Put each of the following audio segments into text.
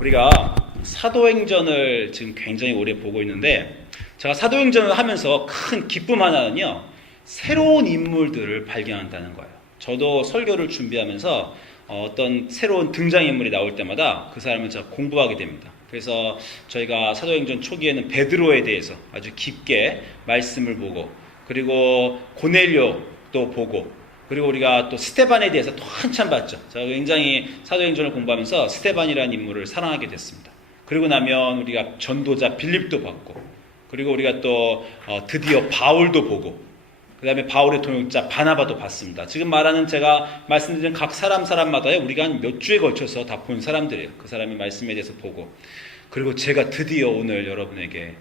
우리가 사도행전을 지금 굉장히 오래 보고 있는데, 제가 사도행전을 하면서 큰 기쁨 하나는요, 새로운 인물들을 발견한다는 거예요. 저도 설교를 준비하면서 어떤 새로운 등장인물이 나올 때마다 그 사람을 제가 공부하게 됩니다. 그래서 저희가 사도행전 초기에는 베드로에 대해서 아주 깊게 말씀을 보고, 그리고 고넬료도 보고, 그리고 우리가 또 스테반에 대해서 또 한참 봤죠. 제가 굉장히 사도행전을 공부하면서 스테반이라는 인물을 사랑하게 됐습니다. 그리고 나면 우리가 전도자 빌립도 봤고, 그리고 우리가 또 드디어 바울도 보고, 그 다음에 바울의 동역자 바나바도 봤습니다. 지금 말하는 제가 말씀드린 각 사람마다요, 우리가 한 몇 주에 걸쳐서 다 본 사람들이에요. 그 사람의 말씀에 대해서 보고, 그리고 제가 드디어 오늘 여러분에게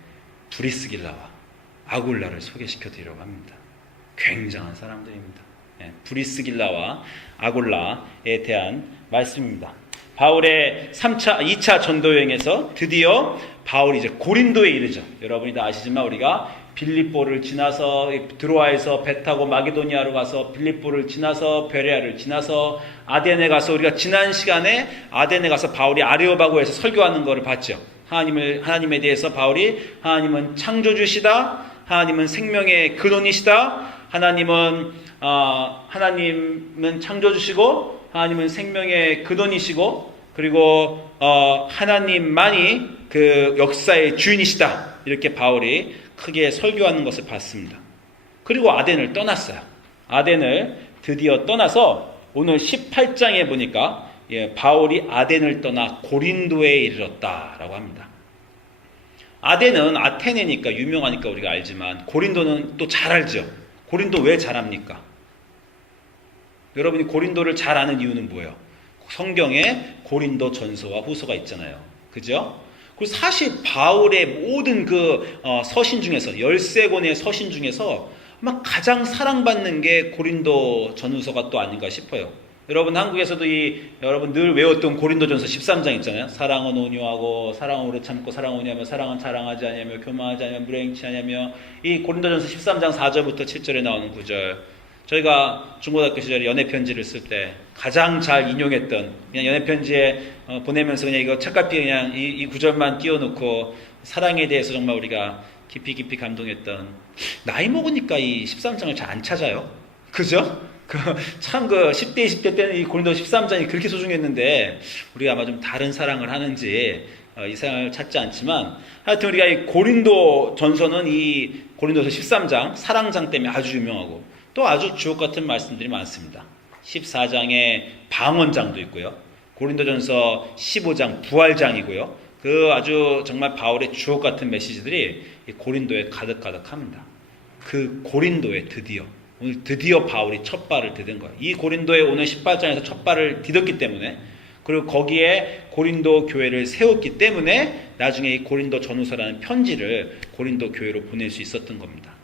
브리스길라와 아굴라를 소개시켜 드리려고 합니다. 굉장한 사람들입니다. 브리스길라와 아굴라에 대한 말씀입니다. 바울의 2차 전도 여행에서 드디어 바울이 이제 고린도에 이르죠. 여러분이 다 아시지만 우리가 빌립보를 지나서 드로아에서 배 타고 마게도니아로 가서 빌립보를 지나서 베레아를 지나서 아덴에 가서, 우리가 지난 시간에 아덴에 가서 바울이 아레오바고에서 설교하는 것을 봤죠. 하나님에 대해서 바울이 하나님은 창조주시다, 하나님은 생명의 근원이시다, 하나님은 창조주시고 하나님은 생명의 근원이시고, 그리고 하나님만이 그 역사의 주인이시다, 이렇게 바울이 크게 설교하는 것을 봤습니다. 그리고 아덴을 떠났어요. 아덴을 드디어 떠나서 오늘 18장에 보니까 바울이 아덴을 떠나 고린도에 이르렀다라고 합니다. 아덴은 아테네니까 유명하니까 우리가 알지만, 고린도는 또 잘 알죠. 고린도 왜 잘 압니까? 여러분이 고린도를 잘 아는 이유는 뭐예요? 성경에 고린도 전서와 후서가 있잖아요. 그죠? 그리고 사실 바울의 모든 그 서신 중에서, 13권의 서신 중에서 아마 가장 사랑받는 게 고린도 전후서가 또 아닌가 싶어요. 여러분 한국에서도 여러분 늘 외웠던 고린도전서 13장 있잖아요. 사랑은 온유하고, 사랑은 오래 참고, 사랑은 온유하며, 사랑은 자랑하지 아니하며, 교만하지 아니하며, 무례행치 아니하며, 이 고린도전서 13장 4절부터 7절에 나오는 구절, 저희가 중고등학교 시절에 연애편지를 쓸 때 가장 잘 인용했던, 그냥 연애편지에 보내면서 그냥 이거 책갈피 그냥 이 구절만 띄워놓고 사랑에 대해서 정말 우리가 깊이 감동했던, 나이 먹으니까 이 13장을 잘 안 찾아요. 그죠? 참 10대 20대 때는 이 고린도 13장이 그렇게 소중했는데 우리가 아마 좀 다른 사랑을 하는지 이 사랑을 찾지 않지만, 하여튼 우리가 이 고린도 전서는 이 고린도서 13장 사랑장 때문에 아주 유명하고, 또 아주 주옥 같은 말씀들이 많습니다. 14장에 방언장도 있고요. 고린도전서 15장 부활장이고요. 그 아주 정말 바울의 주옥 같은 메시지들이 이 고린도에 가득합니다. 그 고린도에 오늘 드디어 바울이 첫 발을 디딘 거예요. 이 고린도에 오늘 18장에서 첫 발을 디뎠기 때문에, 그리고 거기에 고린도 교회를 세웠기 때문에 나중에 이 고린도 전후서라는 편지를 고린도 교회로 보낼 수 있었던 겁니다.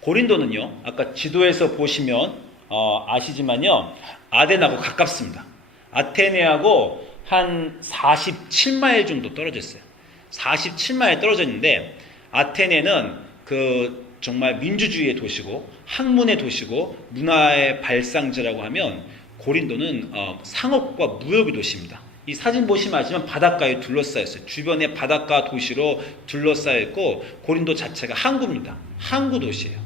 고린도는요, 아까 지도에서 보시면 아시지만요, 아덴하고 가깝습니다. 아테네하고 한 47마일 정도 떨어져 있어요. 47마일 떨어져 있는데, 아테네는 정말 민주주의의 도시고 학문의 도시고 문화의 발상지라고 하면, 고린도는 상업과 무역의 도시입니다. 이 사진 보시면 아시지만 바닷가에 둘러싸여 있어요. 주변에 바닷가 도시로 둘러싸여 있고, 고린도 자체가 항구입니다. 항구 도시예요.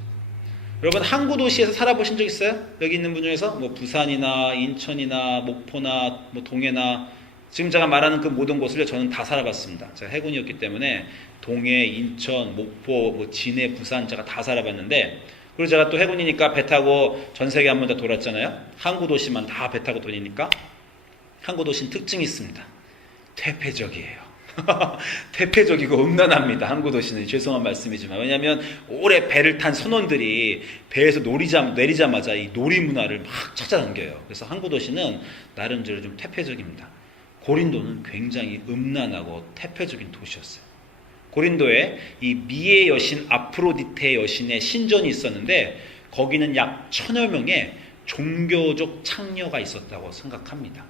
여러분 항구 도시에서 살아보신 적 있어요? 여기 있는 분 중에서 뭐 부산이나 인천이나 목포나 뭐 동해나, 지금 제가 말하는 그 모든 곳을 저는 다 살아봤습니다. 제가 해군이었기 때문에 동해, 인천, 목포, 뭐 진해, 부산 제가 다 살아봤는데, 그리고 제가 또 해군이니까 배 타고 전 세계 한 번 다 돌았잖아요. 항구 도시만 다 배 타고 다니니까 항구 도시는 특징이 있습니다. 퇴폐적이에요. 퇴폐적이고 음란합니다. 항구 도시는. 죄송한 말씀이지만, 왜냐하면 오래 배를 탄 선원들이 배에서 내리자마자 이 놀이 문화를 막 찾아당겨요. 그래서 항구 도시는 나름대로 좀 퇴폐적입니다. 고린도는 굉장히 음란하고 퇴폐적인 도시였어요. 고린도에 이 미의 여신 아프로디테 여신의 신전이 있었는데, 거기는 약 1000여 명의 종교적 창녀가 있었다고 생각합니다.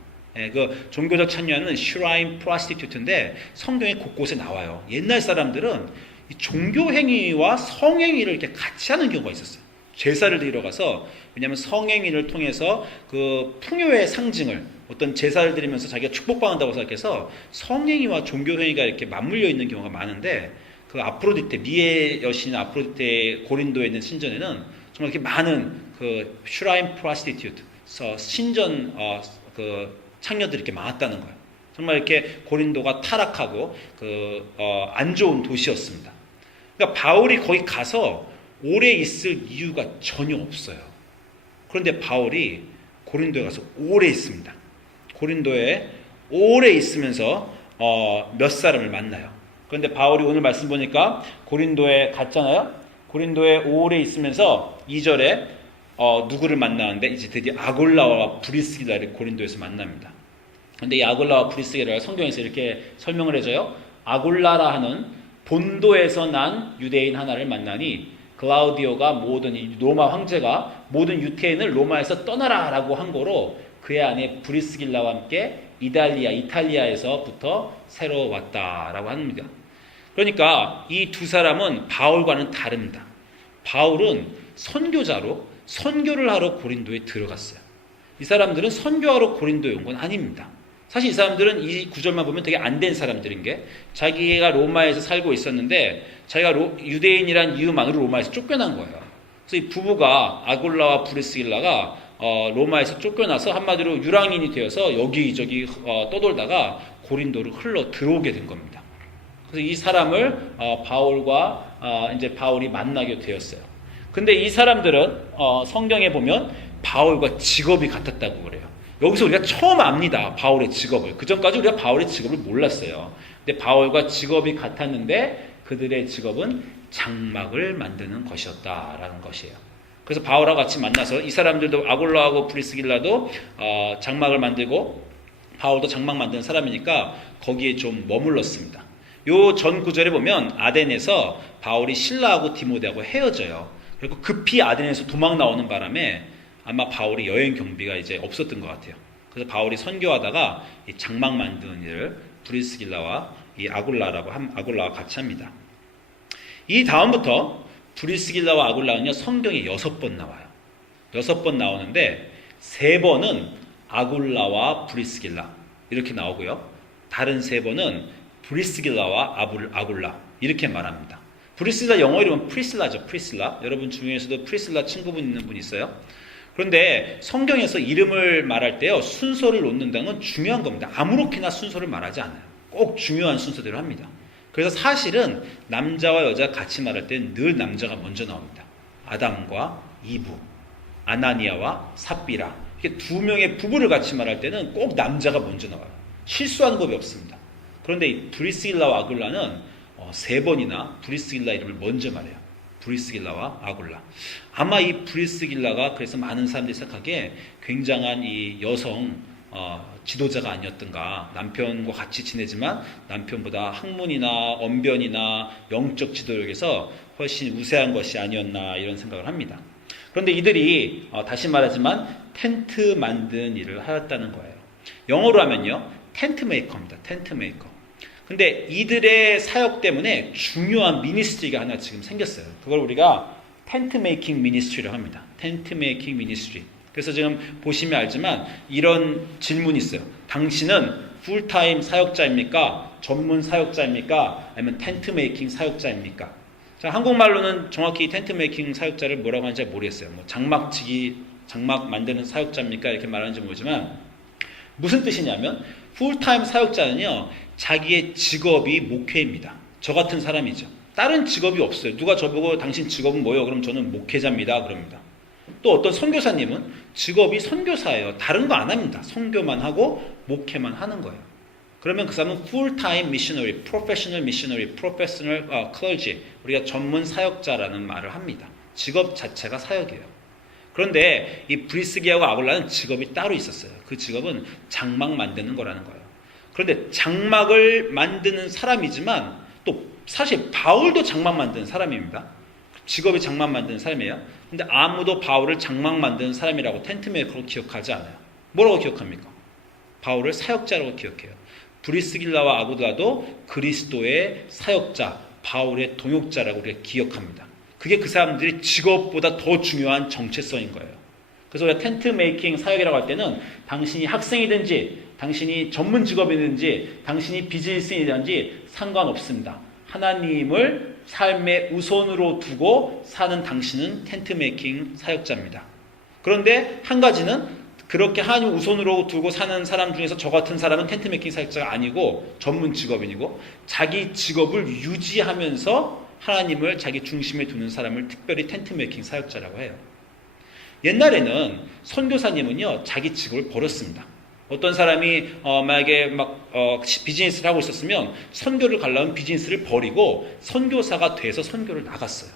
그 종교적 창녀는 shrine prostitute인데 성경에 곳곳에 나와요. 옛날 사람들은 이 종교 행위와 성행위를 이렇게 같이 하는 경우가 있었어요. 제사를 드리러 가서, 왜냐하면 성행위를 통해서 그 풍요의 상징을, 어떤 제사를 드리면서 자기가 축복받는다고 생각해서 성행위와 종교행위가 이렇게 맞물려 있는 경우가 많은데 그 아프로디테, 미의 여신 아프로디테 고린도에 있는 신전에는 정말 이렇게 많은 그 슈라인 프로스티튜트, 신전 그 창녀들이 이렇게 많았다는 거예요. 정말 이렇게 고린도가 타락하고 안 좋은 도시였습니다. 그러니까 바울이 거기 가서 오래 있을 이유가 전혀 없어요. 그런데 바울이 고린도에 가서 오래 있습니다. 고린도에 오래 있으면서 몇 사람을 만나요. 그런데 바울이 오늘 말씀 보니까 고린도에 갔잖아요. 고린도에 오래 있으면서 2절에 누구를 만나는데 이제 드디어 아골라와 브리스길라를 고린도에서 만납니다. 그런데 이 아골라와 브리스길라를 성경에서 이렇게 설명을 해줘요. 아골라라 하는 본도에서 난 유대인 하나를 만나니 글라우디오가 모든 이 로마 황제가 모든 유태인을 로마에서 떠나라라고 한 거로 그의 아내 브리스길라와 함께 이탈리아에서부터 새로 왔다라고 합니다. 그러니까 이 두 사람은 바울과는 다릅니다. 바울은 선교자로 선교를 하러 고린도에 들어갔어요. 이 사람들은 선교하러 고린도에 온 건 아닙니다. 사실 이 사람들은 이 구절만 보면 되게 안 된 사람들인 게 자기가 로마에서 살고 있었는데 자기가 유대인이란 이유만으로 로마에서 쫓겨난 거예요. 그래서 이 부부가 아골라와 브리스길라가 로마에서 쫓겨나서 한마디로 유랑인이 되어서 여기저기 떠돌다가 고린도를 흘러 들어오게 된 겁니다. 그래서 이 사람을 이제 바울이 만나게 되었어요. 근데 이 사람들은 성경에 보면 바울과 직업이 같았다고 그래요. 여기서 우리가 처음 압니다. 바울의 직업을. 그 전까지 우리가 바울의 직업을 몰랐어요. 근데 바울과 직업이 같았는데 그들의 직업은 장막을 만드는 것이었다라는 것이에요. 그래서 바울하고 같이 만나서 이 사람들도 아골라하고 브리스길라도 장막을 만들고 바울도 장막 만드는 사람이니까 거기에 좀 머물렀습니다. 요 전 구절에 보면 아덴에서 바울이 신라하고 디모데하고 헤어져요. 그리고 급히 아덴에서 도망 나오는 바람에 아마 바울이 여행 경비가 이제 없었던 것 같아요. 그래서 바울이 선교하다가 이 장막 만드는 일을 브리스길라와 이 아골라와 같이 합니다. 이 다음부터 브리스길라와 아골라는요 성경에 6번 나와요. 6번 나오는데 3번은 아골라와 브리스길라 이렇게 나오고요. 다른 3번은 브리스길라와 아골라 이렇게 말합니다. 브리스길라 영어 이름은 프리실라죠. 프리실라. 여러분 중에서도 프리실라 친구분 있는 분 있어요? 그런데 성경에서 이름을 말할 때요 순서를 놓는다는 건 중요한 겁니다. 아무렇게나 순서를 말하지 않아요. 꼭 중요한 순서대로 합니다. 그래서 사실은 남자와 여자가 같이 말할 때는 늘 남자가 먼저 나옵니다. 아담과 이브, 아나니아와 삽비라 이렇게 2명의 부부를 같이 말할 때는 꼭 남자가 먼저 나와요. 실수하는 법이 없습니다. 그런데 이 브리스길라와 아굴라는 3번이나 브리스길라 이름을 먼저 말해요. 브리스길라와 아굴라. 아마 이 브리스길라가 그래서 많은 사람들이 생각하기에 굉장한 이 여성 지도자가 아니었던가. 남편과 같이 지내지만 남편보다 학문이나 언변이나 영적 지도력에서 훨씬 우세한 것이 아니었나 이런 생각을 합니다. 그런데 이들이 다시 말하지만 텐트 만드는 일을 하였다는 거예요. 영어로 하면요 텐트 메이커입니다. 텐트 메이커. 근데 이들의 사역 때문에 중요한 미니스트리가 하나 지금 생겼어요. 그걸 우리가 텐트 메이킹 미니스트리라고 합니다. 텐트 메이킹 미니스트리. 그래서 지금 보시면 알지만 이런 질문이 있어요. 당신은 풀타임 사역자입니까? 전문 사역자입니까? 아니면 텐트 메이킹 사역자입니까? 자, 한국말로는 정확히 텐트 메이킹 사역자를 뭐라고 하는지 모르겠어요. 뭐 장막 만드는 사역자입니까? 이렇게 말하는지 모르지만 무슨 뜻이냐면 풀타임 사역자는요 자기의 직업이 목회입니다. 저 같은 사람이죠. 다른 직업이 없어요. 누가 저보고 당신 직업은 뭐예요? 그럼 저는 목회자입니다. 그럽니다. 또 어떤 선교사님은 직업이 선교사예요. 다른 거 안 합니다. 선교만 하고 목회만 하는 거예요. 그러면 그 사람은 full-time missionary, professional missionary, professional clergy, 우리가 전문 사역자라는 말을 합니다. 직업 자체가 사역이에요. 그런데 이 브리스기아와 아골라는 직업이 따로 있었어요. 그 직업은 장막 만드는 거라는 거예요. 그런데 장막을 만드는 사람이지만 또 사실 바울도 장막 만드는 사람입니다. 직업이 장막 만드는 사람이에요. 근데 아무도 바울을 장막 만드는 사람이라고 텐트메이커로 기억하지 않아요. 뭐라고 기억합니까? 바울을 사역자라고 기억해요. 브리스길라와 아굴라도 그리스도의 사역자, 바울의 동역자라고 우리가 기억합니다. 그게 그 사람들이 직업보다 더 중요한 정체성인 거예요. 그래서 우리가 텐트 메이킹 사역이라고 할 때는 당신이 학생이든지 당신이 전문 직업이든지 당신이 비즈니스인이든지 상관없습니다. 하나님을 삶의 우선으로 두고 사는 당신은 텐트 메이킹 사역자입니다. 그런데 한 가지는 그렇게 하나님 우선으로 두고 사는 사람 중에서 저 같은 사람은 텐트 메이킹 사역자가 아니고 전문 직업인이고 자기 직업을 유지하면서 하나님을 자기 중심에 두는 사람을 특별히 텐트 메이킹 사역자라고 해요. 옛날에는 선교사님은요 자기 직업을 버렸습니다. 어떤 사람이 만약에 비즈니스를 하고 있었으면 선교를 가려면 비즈니스를 버리고 선교사가 돼서 선교를 나갔어요.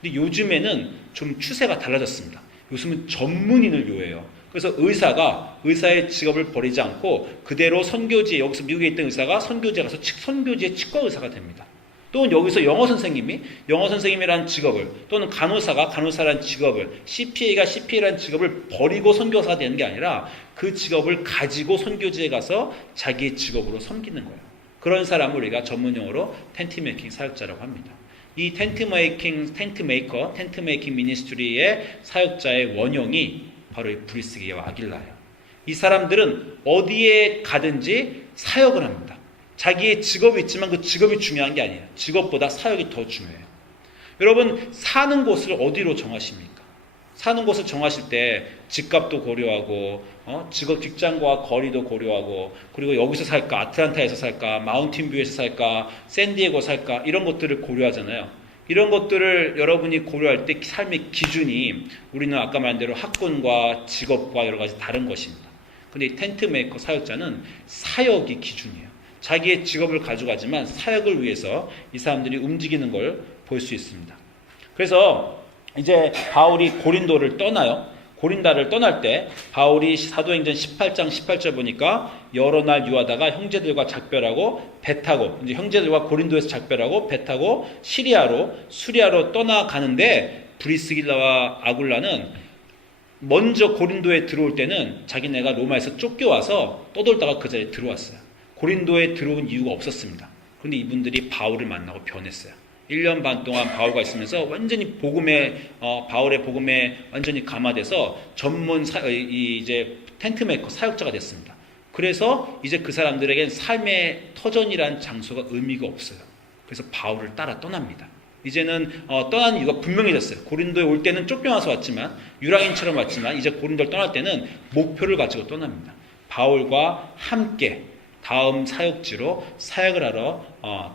근데 요즘에는 좀 추세가 달라졌습니다. 요즘은 전문인을 요해요. 그래서 의사의 직업을 버리지 않고 그대로 선교지에, 여기서 미국에 있던 의사가 선교지에 가서 선교지의 치과 의사가 됩니다. 또는 여기서 영어 선생님이라는 직업을, 또는 간호사가 간호사라는 직업을, CPA가 CPA라는 직업을 버리고 선교사가 되는 게 아니라 그 직업을 가지고 선교지에 가서 자기의 직업으로 섬기는 거예요. 그런 사람을 우리가 전문 용어로 텐트 메이킹 사역자라고 합니다. 이 텐트 메이킹 미니스트리의 사역자의 원형이 바로 이 브리스기와 아길라예요. 이 사람들은 어디에 가든지 사역을 합니다. 자기의 직업이 있지만 그 직업이 중요한 게 아니에요. 직업보다 사역이 더 중요해요. 여러분, 사는 곳을 어디로 정하십니까? 사는 곳을 정하실 때 집값도 고려하고 직장과 거리도 고려하고, 그리고 여기서 살까, 아틀란타에서 살까, 마운틴뷰에서 살까, 샌디에고 살까, 이런 것들을 고려하잖아요. 이런 것들을 여러분이 고려할 때 삶의 기준이 우리는 아까 말한 대로 학군과 직업과 여러 가지 다른 것입니다. 근데 이 텐트 메이커 사역자는 사역이 기준이에요. 자기의 직업을 가져가지만 사역을 위해서 이 사람들이 움직이는 걸 볼 수 있습니다. 그래서 이제 바울이 고린도를 떠나요. 고린다를 떠날 때 바울이 사도행전 18장 18절 보니까 여러 날 유하다가 형제들과 작별하고 배 타고, 이제 형제들과 고린도에서 작별하고 배 타고 수리아로 떠나가는데, 브리스길라와 아굴라는 먼저 고린도에 들어올 때는 자기네가 로마에서 쫓겨와서 떠돌다가 그 자리에 들어왔어요. 고린도에 들어온 이유가 없었습니다. 그런데 이분들이 바울을 만나고 변했어요. 1년 반 동안 바울과 있으면서 완전히 바울의 복음에 완전히 감화돼서 전문 이제 텐트메이커 사역자가 됐습니다. 그래서 이제 그 사람들에겐 삶의 터전이라는 장소가 의미가 없어요. 그래서 바울을 따라 떠납니다. 이제는 떠난 이유가 분명해졌어요. 고린도에 올 때는 쫓겨나서 왔지만, 유랑인처럼 왔지만, 이제 고린도를 떠날 때는 목표를 가지고 떠납니다. 바울과 함께 다음 사역지로 사역을 하러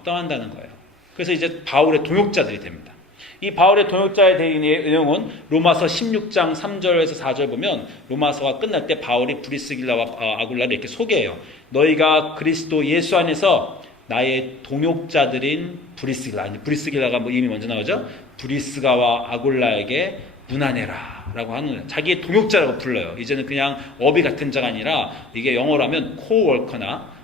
떠난다는 거예요. 그래서 이제 바울의 동역자들이 됩니다. 이 바울의 동역자의 내용은 로마서 16장 3절에서 4절 보면, 로마서가 끝날 때 바울이 브리스길라와 아굴라를 이렇게 소개해요. 너희가 그리스도 예수 안에서 나의 동역자들인 브리스길라가 이미 먼저 나오죠. 브리스가와 아굴라에게 문안해라 라고 하는 거예요. 자기의 동역자라고 불러요. 이제는 그냥 어비 같은 자가 아니라, 이게 영어로 하면 코워커나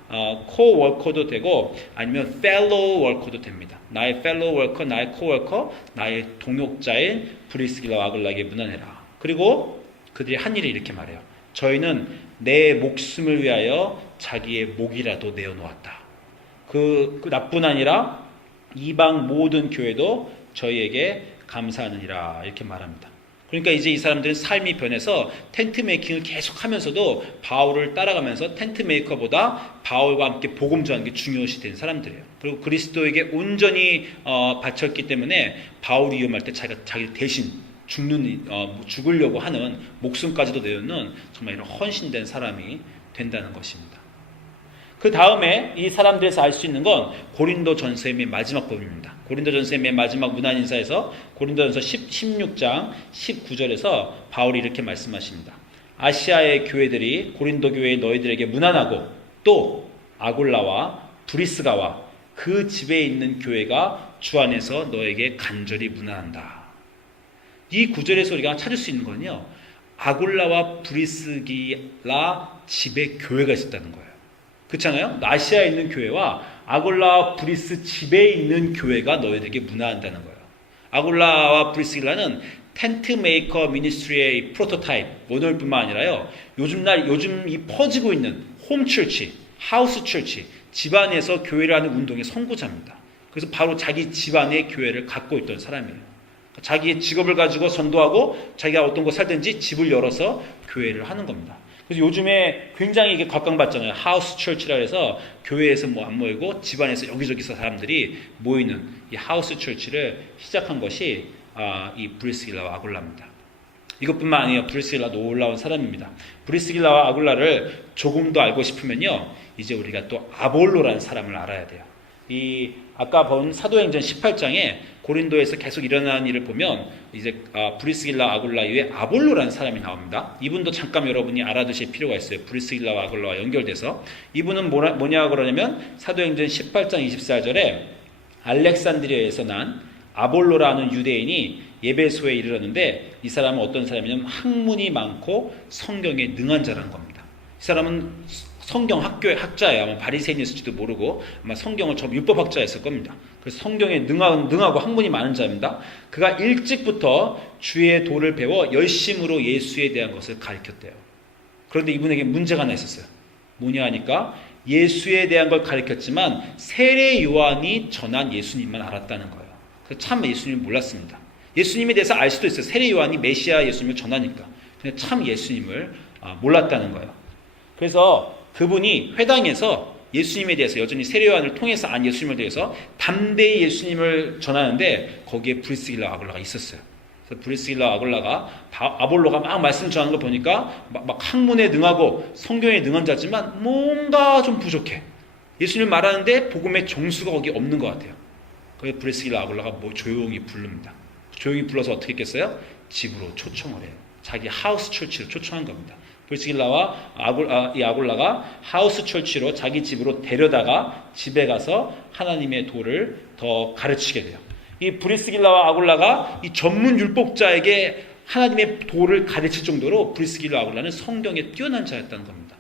코워커도 되고 아니면 fellow worker도 됩니다. 나의 fellow worker, 나의 coworker, 나의 동역자인 브리스길라와 아굴라에게 문안해라. 그리고 그들이 한 일을 이렇게 말해요. 저희는 내 목숨을 위하여 자기의 목이라도 내어놓았다. 그 나뿐 아니라 이방 모든 교회도 저희에게 감사하느니라, 이렇게 말합니다. 그러니까 이제 이 사람들은 삶이 변해서 텐트 메이킹을 계속 하면서도 바울을 따라가면서 텐트 메이커보다 바울과 함께 복음 전하는 게 중요시 된 사람들이에요. 그리고 그리스도에게 온전히 바쳤기 때문에 바울이 위험할 때 자기 대신 죽으려고 하는, 목숨까지도 내놓는 정말 이런 헌신된 사람이 된다는 것입니다. 그 다음에 이 사람들에서 알 수 있는 건 고린도 전서의 맨 마지막 부분입니다. 고린도 전서의 맨 마지막 문안 인사에서 고린도 전서 16장 19절에서 바울이 이렇게 말씀하십니다. 아시아의 교회들이 고린도 교회의 너희들에게 문안하고, 또 아굴라와 브리스가와 그 집에 있는 교회가 주 안에서 너에게 간절히 문안한다. 이 구절에서 우리가 찾을 수 있는 건요, 아굴라와 브리스길라 집에 교회가 있었다는 거예요. 그렇잖아요? 아시아에 있는 교회와 아굴라와 브리스 집에 있는 교회가 너희들에게 문안한다는 거예요. 아굴라와 브리스길라는 텐트 메이커 미니스트리의 프로토타입, 모델뿐만 아니라요, 요즘 이 퍼지고 있는 홈처치, 하우스 처치, 집안에서 교회를 하는 운동의 선구자입니다. 그래서 바로 자기 집안의 교회를 갖고 있던 사람이에요. 자기의 직업을 가지고 전도하고 자기가 어떤 곳 살든지 집을 열어서 교회를 하는 겁니다. 그래서 요즘에 굉장히 이게 각광받잖아요. 하우스 철치라 해서 교회에서 뭐 안 모이고 집안에서 여기저기서 사람들이 모이는 이 하우스 철치를 시작한 것이 이 브리스길라와 아굴라입니다. 이것뿐만 아니에요. 브리스길라 놀라운 사람입니다. 브리스길라와 아굴라를 조금 더 알고 싶으면요, 이제 우리가 또 아볼로라는 사람을 알아야 돼요. 이 아까 본 사도행전 18장에 고린도에서 계속 일어나는 일을 보면 이제 브리스길라 아굴라 이외에 아볼로라는 사람이 나옵니다. 이분도 잠깐 여러분이 알아두실 필요가 있어요. 브리스길라와 아굴라와 연결돼서 이분은 뭐냐고 그러냐면 사도행전 18장 24절에 알렉산드리아에서 난 아볼로라는 유대인이 예배소에 이르렀는데 이 사람은 어떤 사람이냐면 학문이 많고 성경에 능한 자라는 겁니다. 이 사람은 성경 학교의 학자예요. 아마 바리새인이었을지도 모르고 아마 성경을 처음 율법학자였을 겁니다. 그래서 성경에 능하고 학문이 많은 자입니다. 그가 일찍부터 주의 도를 배워 열심으로 예수에 대한 것을 가르쳤대요. 그런데 이분에게 문제가 하나 있었어요. 뭐냐 하니까 예수에 대한 걸 가르쳤지만 세례 요한이 전한 예수님만 알았다는 거예요. 그래서 참 예수님을 몰랐습니다. 예수님에 대해서 알 수도 있어요. 세례 요한이 메시아 예수님을 전하니까. 근데 참 예수님을 몰랐다는 거예요. 그래서 그분이 회당에서 예수님에 대해서 여전히 세례 요한을 통해서 안 예수님을 대해서 담대히 예수님을 전하는데 거기에 브리스길라 아굴라가 있었어요. 그래서 브리스길라 아굴라가 아볼로가 막 말씀 전하는 거 보니까 막 학문에 능하고 성경에 능한 자지만 뭔가 좀 부족해. 예수님 말하는데 복음의 정수가 거기 없는 것 같아요. 그래서 브리스길라 아굴라가 조용히 부릅니다. 조용히 불러서 어떻게 했겠어요? 집으로 초청을 해요. 자기 하우스 철치로 초청한 겁니다. 브리스길라와 이 아굴라가 하우스 철치로 자기 집으로 데려다가 집에 가서 하나님의 도를 더 가르치게 돼요. 이 브리스길라와 아굴라가 이 전문 율법자에게 하나님의 도를 가르칠 정도로 브리스길라 아굴라는 성경에 뛰어난 자였다는 겁니다.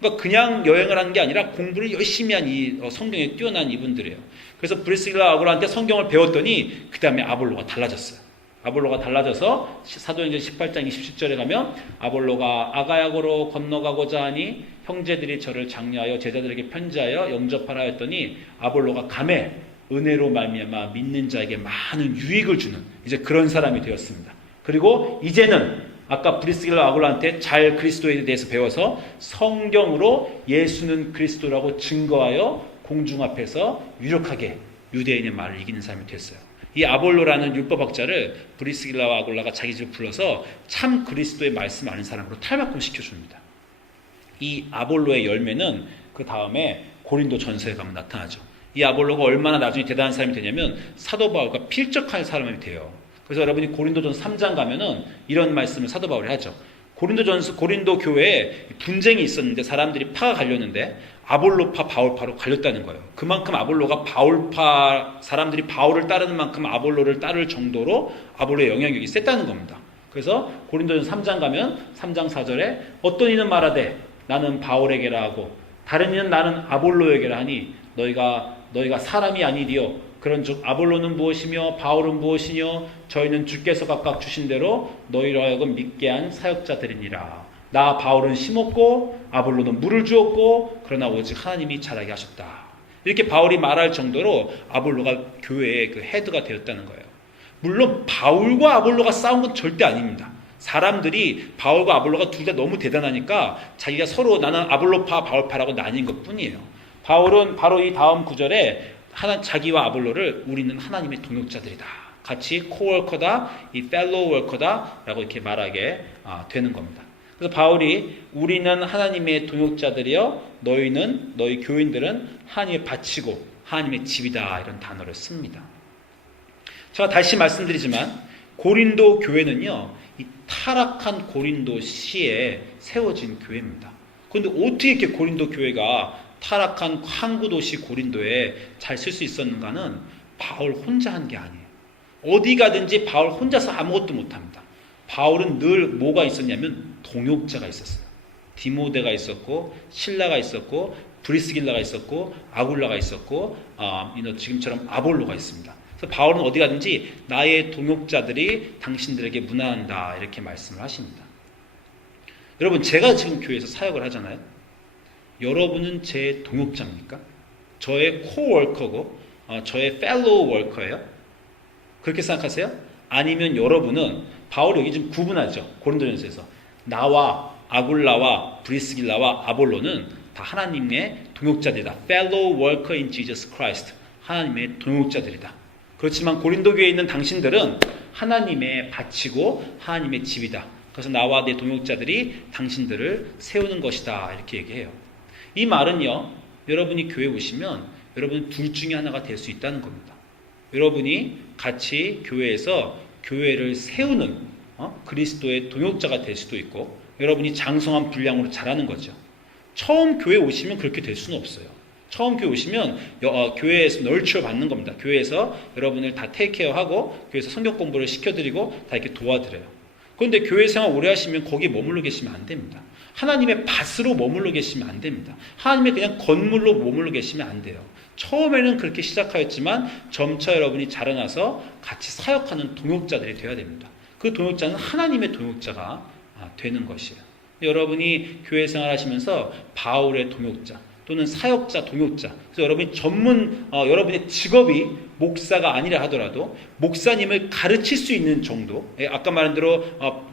그러니까 그냥 여행을 한 게 아니라 공부를 열심히 한 이 성경에 뛰어난 이분들이에요. 그래서 브리스길라 아굴라한테 성경을 배웠더니 그 다음에 아볼로가 달라졌어요. 아볼로가 달라져서 사도행전 18장 27절에 가면 아볼로가 아가야고로 건너가고자 하니 형제들이 저를 장려하여 제자들에게 편지하여 영접하라 했더니 아볼로가 감에 은혜로 말미암아 믿는 자에게 많은 유익을 주는 이제 그런 사람이 되었습니다. 그리고 이제는 아까 브리스길라 아굴라한테 잘 그리스도에 대해서 배워서 성경으로 예수는 그리스도라고 증거하여 공중 앞에서 유력하게 유대인의 말을 이기는 사람이 됐어요. 이 아볼로라는 율법학자를 브리스길라와 아굴라가 자기 집에 불러서 참 그리스도의 말씀 아는 사람으로 탈바꿈시켜줍니다. 이 아볼로의 열매는 그 다음에 고린도 전서에 가면 나타나죠. 이 아볼로가 얼마나 나중에 대단한 사람이 되냐면 사도 바울과 필적할 사람이 돼요. 그래서 여러분이 고린도전서 3장 가면은 이런 말씀을 사도 바울이 하죠. 고린도 교회에 분쟁이 있었는데 사람들이 파가 갈렸는데 아볼로파 바울파로 갈렸다는 거예요. 그만큼 아볼로가 바울파 사람들이 바울을 따르는 만큼 아볼로를 따를 정도로 아볼로의 영향력이 셌다는 겁니다. 그래서 고린도전서 3장 가면 3장 4절에 어떤 이는 말하되 나는 바울에게라 하고 다른 이는 나는 아볼로에게라 하니 너희가 사람이 아니디요 그런즉 아볼로는 무엇이며 바울은 무엇이뇨 저희는 주께서 각각 주신 대로 너희로 하여금 믿게 한 사역자들이니라. 나 바울은 심었고 아볼로는 물을 주었고 그러나 오직 하나님이 자라게 하셨다. 이렇게 바울이 말할 정도로 아볼로가 교회의 그 헤드가 되었다는 거예요. 물론 바울과 아볼로가 싸운 건 절대 아닙니다. 사람들이 바울과 아볼로가 둘 다 너무 대단하니까 자기가 서로 나는 아볼로파 바울파라고 나뉜 것뿐이에요. 바울은 바로 이 다음 구절에 자기와 아볼로를 우리는 하나님의 동역자들이다. 같이 코워커다, 이 펠로우 워커다 라고 이렇게 말하게 되는 겁니다. 그래서 바울이 우리는 하나님의 동역자들이여 너희 교인들은 하나님의 밭이고 하나님의 집이다 이런 단어를 씁니다. 제가 다시 말씀드리지만 고린도 교회는요 이 타락한 고린도 시에 세워진 교회입니다. 그런데 어떻게 이렇게 고린도 교회가 타락한 항구 도시 고린도에 잘 쓸 수 있었는가는 바울 혼자 한 게 아니에요. 어디 가든지 바울 혼자서 아무것도 못합니다. 바울은 늘 뭐가 있었냐면 동역자가 있었어요. 디모데가 있었고 실라가 있었고 브리스길라가 있었고 아굴라가 있었고 지금처럼 아볼로가 있습니다. 그래서 바울은 어디 가든지 나의 동역자들이 당신들에게 문안한다 이렇게 말씀을 하십니다. 여러분 제가 지금 교회에서 사역을 하잖아요. 여러분은 제 동역자입니까? 저의 코워커고 저의 펠로우 워커예요? 그렇게 생각하세요? 아니면 여러분은 바울이 여기 좀 구분하죠. 고린도전서에서 나와 아굴라와 브리스길라와 아볼로는 다 하나님의 동역자들이다. Fellow worker in Jesus Christ. 하나님의 동역자들이다. 그렇지만 고린도 교회에 있는 당신들은 하나님의 밭이고 하나님의 집이다. 그래서 나와 내 동역자들이 당신들을 세우는 것이다. 이렇게 얘기해요. 이 말은요, 여러분이 교회 오시면 여러분 둘 중에 하나가 될 수 있다는 겁니다. 여러분이 같이 교회에서 교회를 세우는 그리스도의 동역자가 될 수도 있고, 여러분이 장성한 분량으로 자라는 거죠. 처음 교회 오시면 그렇게 될 수는 없어요. 처음 교회 오시면 교회에서 널처 받는 겁니다. 교회에서 여러분을 다 테이크케어하고 교회에서 성경 공부를 시켜드리고 다 이렇게 도와드려요. 그런데 교회 생활 오래 하시면 거기에 머물러 계시면 안 됩니다. 하나님의 밭으로 머물러 계시면 안 됩니다. 하나님의 그냥 건물로 머물러 계시면 안 돼요. 처음에는 그렇게 시작하였지만 점차 여러분이 자라나서 같이 사역하는 동역자들이 되어야 됩니다. 그 동역자는 하나님의 동역자가 되는 것이에요. 여러분이 교회 생활하시면서 바울의 동역자 또는 사역자, 동역자. 그래서 여러분이 여러분의 직업이 목사가 아니라 하더라도 목사님을 가르칠 수 있는 정도. 아까 말한 대로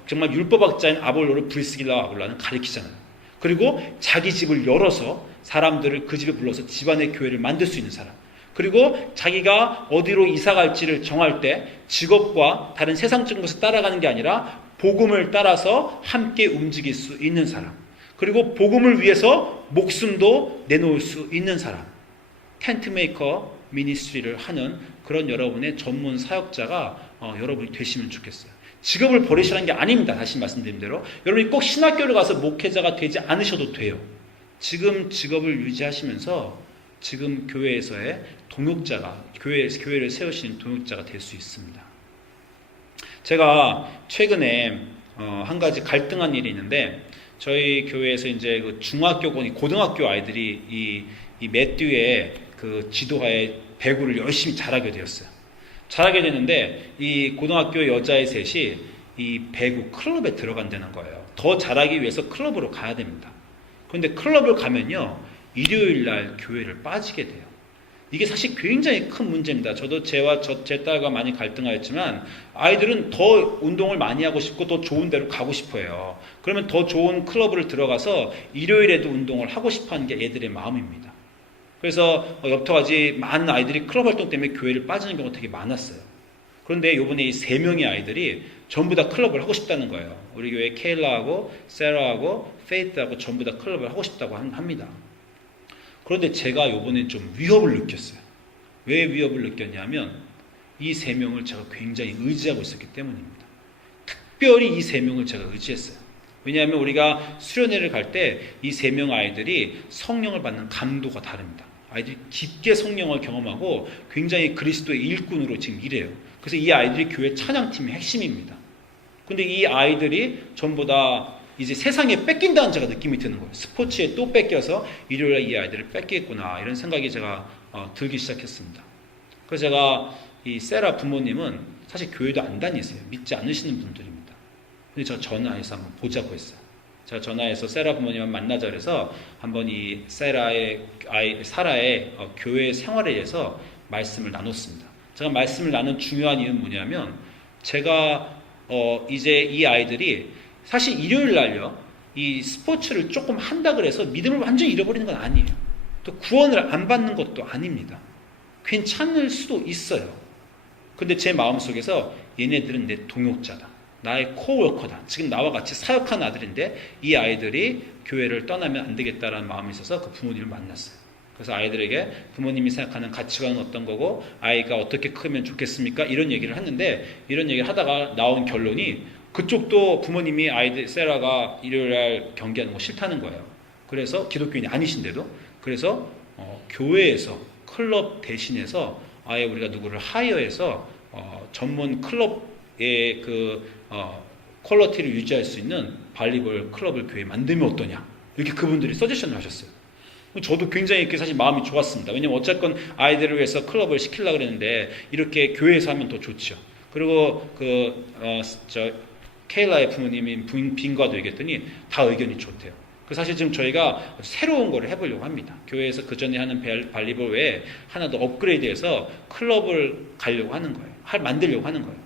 정말 율법학자인 아볼로를 브리스길라와 아굴라는 가르치잖아요. 그리고 자기 집을 열어서 사람들을 그 집에 불러서 집안의 교회를 만들 수 있는 사람. 그리고 자기가 어디로 이사 갈지를 정할 때 직업과 다른 세상적인 것을 따라가는 게 아니라 복음을 따라서 함께 움직일 수 있는 사람. 그리고 복음을 위해서 목숨도 내놓을 수 있는 사람. 텐트메이커 미니스트리를 하는 그런 여러분의 전문 사역자가 여러분이 되시면 좋겠어요. 직업을 버리시라는 게 아닙니다. 다시 말씀드린 대로. 여러분이 꼭 신학교를 가서 목회자가 되지 않으셔도 돼요. 지금 직업을 유지하시면서 지금 교회에서의 동역자가, 교회를 세우시는 동역자가 될 수 있습니다. 제가 최근에 한 가지 갈등한 일이 있는데, 저희 교회에서 이제 그 고등학교 아이들이 이 매튜의 그 지도하에 배구를 열심히 잘하게 되었어요. 잘하게 되는데 이 고등학교 여자애 셋이 이 배구 클럽에 들어간다는 거예요. 더 잘하기 위해서 클럽으로 가야 됩니다. 그런데 클럽을 가면요, 일요일 날 교회를 빠지게 돼요. 이게 사실 굉장히 큰 문제입니다. 저도 제 딸과 많이 갈등하였지만 아이들은 더 운동을 많이 하고 싶고 더 좋은 데로 가고 싶어요. 그러면 더 좋은 클럽을 들어가서 일요일에도 운동을 하고 싶어하는 게 애들의 마음입니다. 그래서 여태까지 많은 아이들이 클럽 활동 때문에 교회를 빠지는 경우가 되게 많았어요. 그런데 이번에 이 3명의 아이들이 전부 다 클럽을 하고 싶다는 거예요. 우리 교회 케일라하고 세라하고 페이트하고 전부 다 클럽을 하고 싶다고 합니다. 그런데 제가 이번에 좀 위협을 느꼈어요. 왜 위협을 느꼈냐면 이 3명을 제가 굉장히 의지하고 있었기 때문입니다. 특별히 이 3명을 제가 의지했어요. 왜냐하면 우리가 수련회를 갈 때 이 3명 아이들이 성령을 받는 감도가 다릅니다. 아이들이 깊게 성령을 경험하고 굉장히 그리스도의 일꾼으로 지금 일해요. 그래서 이 아이들이 교회 찬양팀의 핵심입니다. 근데 이 아이들이 전부 다 이제 세상에 뺏긴다는 제가 느낌이 드는 거예요. 스포츠에 또 뺏겨서 일요일에 이 아이들을 뺏기겠구나, 이런 생각이 제가 들기 시작했습니다. 그래서 제가 이 세라 부모님은 사실 교회도 안 다니세요. 믿지 않으시는 분들입니다. 근데 제가 전화해서 한번 보자고 했어요. 제가 전화해서 세라 부모님을 만나자 그래서 한번 이 세라의 사라의 교회 생활에 대해서 말씀을 나눴습니다. 제가 말씀을 나눈 중요한 이유는 뭐냐면, 제가 이제 이 아이들이 사실 일요일 날요, 이 스포츠를 조금 한다 그래서 믿음을 완전히 잃어버리는 건 아니에요. 또 구원을 안 받는 것도 아닙니다. 괜찮을 수도 있어요. 근데 제 마음속에서 얘네들은 내 동역자다. 나의 코워커다. 지금 나와 같이 사역한 아들인데 이 아이들이 교회를 떠나면 안 되겠다라는 마음이 있어서 그 부모님을 만났어요. 그래서 아이들에게 부모님이 생각하는 가치관은 어떤 거고 아이가 어떻게 크면 좋겠습니까? 이런 얘기를 했는데, 이런 얘기를 하다가 나온 결론이 그쪽도 부모님이 아이들 세라가 일요일날 경기하는 거 싫다는 거예요. 그래서 기독교인이 아니신데도, 그래서 교회에서 클럽 대신해서 아예 우리가 누구를 하이어해서 전문 클럽의 퀄리티를 유지할 수 있는 발리볼 클럽을 교회에 만들면 어떠냐, 이렇게 그분들이 서제션을 하셨어요. 저도 굉장히 사실 마음이 좋았습니다. 왜냐면 어쨌건 아이들을 위해서 클럽을 시키려고 그랬는데 이렇게 교회에서 하면 더 좋죠. 그리고 케일라의 부모님인 빈과도 얘기했더니 다 의견이 좋대요. 사실 지금 저희가 새로운 거를 해보려고 합니다. 교회에서 그 전에 하는 발리볼 외에 하나 더 업그레이드해서 클럽을 가려고 하는 거예요. 만들려고 하는 거예요.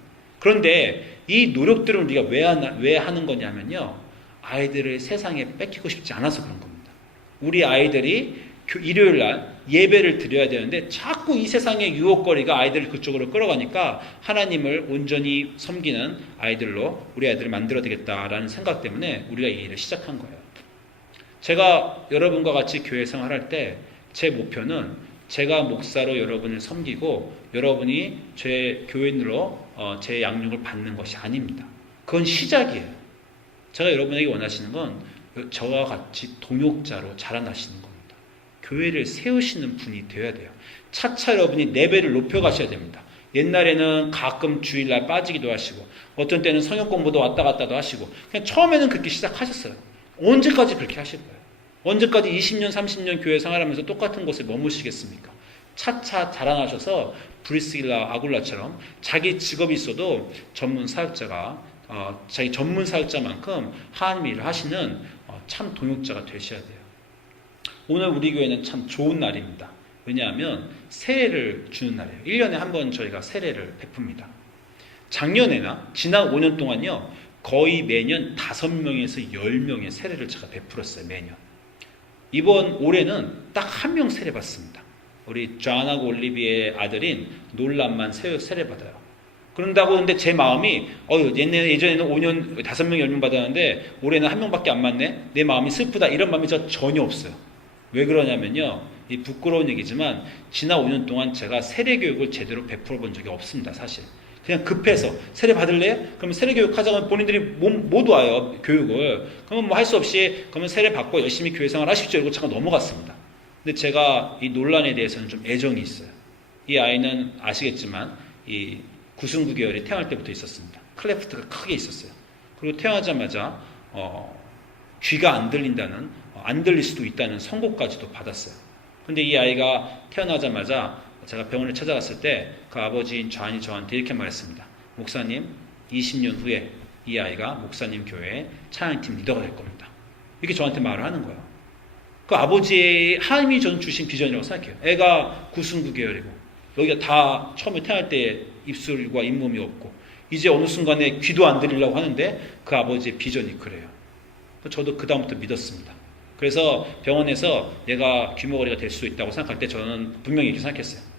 그런데 이 노력들을 우리가 왜 하는 거냐면요. 아이들을 세상에 뺏기고 싶지 않아서 그런 겁니다. 우리 아이들이 일요일 날 예배를 드려야 되는데 자꾸 이 세상의 유혹거리가 아이들을 그쪽으로 끌어가니까 하나님을 온전히 섬기는 아이들로 우리 아이들을 만들어야 되겠다라는 생각 때문에 우리가 이 일을 시작한 거예요. 제가 여러분과 같이 교회 생활할 때 제 목표는 제가 목사로 여러분을 섬기고 여러분이 제 교인으로 제 양육을 받는 것이 아닙니다. 그건 시작이에요. 제가 여러분에게 원하시는 건 저와 같이 동역자로 자라나시는 겁니다. 교회를 세우시는 분이 되어야 돼요. 차차 여러분이 레벨을 높여가셔야 됩니다. 옛날에는 가끔 주일날 빠지기도 하시고 어떤 때는 성역 공부도 왔다 갔다도 하시고 그냥 처음에는 그렇게 시작하셨어요. 언제까지 그렇게 하실 거예요? 언제까지 20년, 30년 교회 생활하면서 똑같은 곳에 머무시겠습니까? 차차 자라나셔서 브리스길라 아굴라처럼 자기 직업이 있어도 전문 사역자가 자기 전문 사역자만큼 하나님의 일을 하시는 참 동역자가 되셔야 돼요. 오늘 우리 교회는 참 좋은 날입니다. 왜냐하면 세례를 주는 날이에요. 1년에 한 번 저희가 세례를 베풉니다. 작년에나 지난 5년 동안요. 거의 매년 5명에서 10명의 세례를 제가 베풀었어요. 매년. 이번 올해는 딱 한 명 세례 받습니다. 우리 존하고 올리비의 아들인 놀란만 세례 받아요. 그런다고 근데 제 마음이 예전에는 5년 5명 10명 받았는데 올해는 한 명밖에 안 받네. 내 마음이 슬프다. 이런 마음이 저 전혀 없어요. 왜 그러냐면요. 이 부끄러운 얘기지만 지난 5년 동안 제가 세례 교육을 제대로 베풀어 본 적이 없습니다. 사실. 그냥 급해서 세례 받을래요? 그러면 세례 교육 하자면 본인들이 못 와요. 교육을. 그러면 뭐 할 수 없이 그러면 세례 받고 열심히 교회 생활 하십시오. 이러고 잠깐 넘어갔습니다. 근데 제가 이 논란에 대해서는 좀 애정이 있어요. 이 아이는 아시겠지만 이 구승구 계열이 태어날 때부터 있었습니다. 클레프트가 크게 있었어요. 그리고 태어나자마자 귀가 안 들린다는 안 들릴 수도 있다는 선고까지도 받았어요. 근데 이 아이가 태어나자마자 제가 병원을 찾아갔을 때 그 아버지인 좌안이 저한테 이렇게 말했습니다. 목사님, 20년 후에 이 아이가 목사님 교회의 찬양팀 리더가 될 겁니다. 이렇게 저한테 말을 하는 거예요. 그 아버지의 하나님이 저는 주신 비전이라고 생각해요. 애가 구승구 계열이고 여기가 다 처음에 태어날 때 입술과 잇몸이 없고 이제 어느 순간에 귀도 안 들리려고 하는데 그 아버지의 비전이 그래요. 저도 그 다음부터 믿었습니다. 그래서 병원에서 얘가 귀머거리가 될 수 있다고 생각할 때 저는 분명히 이렇게 생각했어요.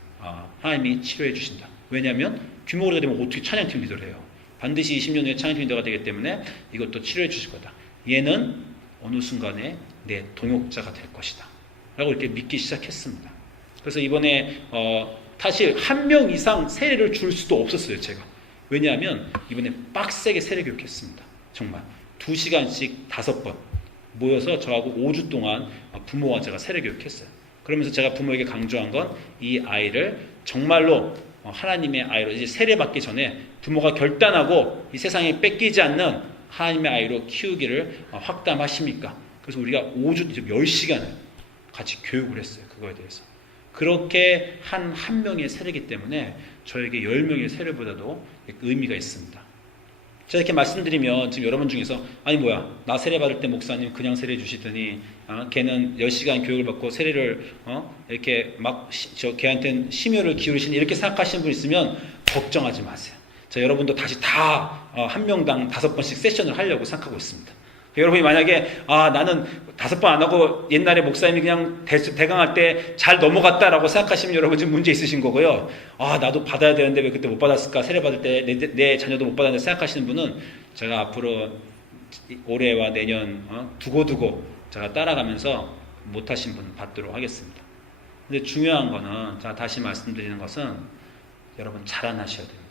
하나님이 치료해 주신다. 왜냐하면 귀머거리가 되면 어떻게 찬양팀 리더를 해요. 반드시 20년 후에 찬양팀 리더가 되기 때문에 이것도 치료해 주실 거다. 얘는 어느 순간에 내 동역자가 될 것이다. 라고 이렇게 믿기 시작했습니다. 그래서 이번에 사실 한 명 이상 세례를 줄 수도 없었어요. 제가. 왜냐하면 이번에 빡세게 세례 교육했습니다. 정말 2시간씩 5번 모여서 저하고 5주 동안 부모와 제가 세례 교육했어요. 그러면서 제가 부모에게 강조한 건 이 아이를 정말로 하나님의 아이로 이제 세례 받기 전에 부모가 결단하고 이 세상에 뺏기지 않는 하나님의 아이로 키우기를 확담하십니까? 그래서 우리가 5주 10시간을 같이 교육을 했어요. 그거에 대해서. 그렇게 한 명의 세례이기 때문에 저에게 10명의 세례보다도 의미가 있습니다. 제가 이렇게 말씀드리면 지금 여러분 중에서 아니 뭐야 나 세례 받을 때 목사님 그냥 세례 주시더니 걔는 10시간 교육을 받고 세례를 이렇게 막 걔한테는 심혈을 기울이시니 이렇게 생각하시는 분 있으면 걱정하지 마세요. 자, 여러분도 다시 다 한 명당 5번씩 세션을 하려고 생각하고 있습니다. 여러분이 만약에 나는 5번 안 하고 옛날에 목사님이 그냥 대강할 때 잘 넘어갔다라고 생각하시면 여러분 지금 문제 있으신 거고요. 나도 받아야 되는데 왜 그때 못 받았을까? 세례 받을 때 내 자녀도 못 받았는데 생각하시는 분은 제가 앞으로 올해와 내년 두고두고 제가 따라가면서 못하신 분 받도록 하겠습니다. 근데 중요한 거는 제가 다시 말씀드리는 것은 여러분 자라나셔야 됩니다.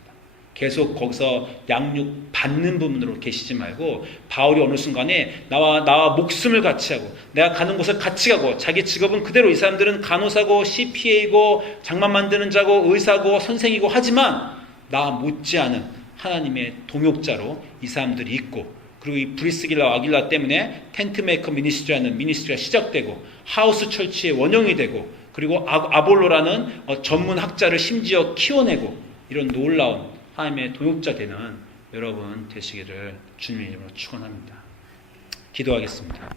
계속 거기서 양육 받는 부분으로 계시지 말고 바울이 어느 순간에 나와 목숨을 같이 하고 내가 가는 곳을 같이 가고 자기 직업은 그대로 이 사람들은 간호사고 CPA고 장만 만드는 자고 의사고 선생이고 하지만 나 못지않은 하나님의 동역자로 이 사람들이 있고 그리고 이 브리스길라 아길라 때문에 텐트메이커 미니스트리라는 미니스트리가 시작되고 하우스 철치의 원형이 되고 그리고 아볼로라는 전문 학자를 심지어 키워내고 이런 놀라운 하나님의 동역자 되는 여러분 되시기를 주님의 이름으로 축원합니다. 기도하겠습니다.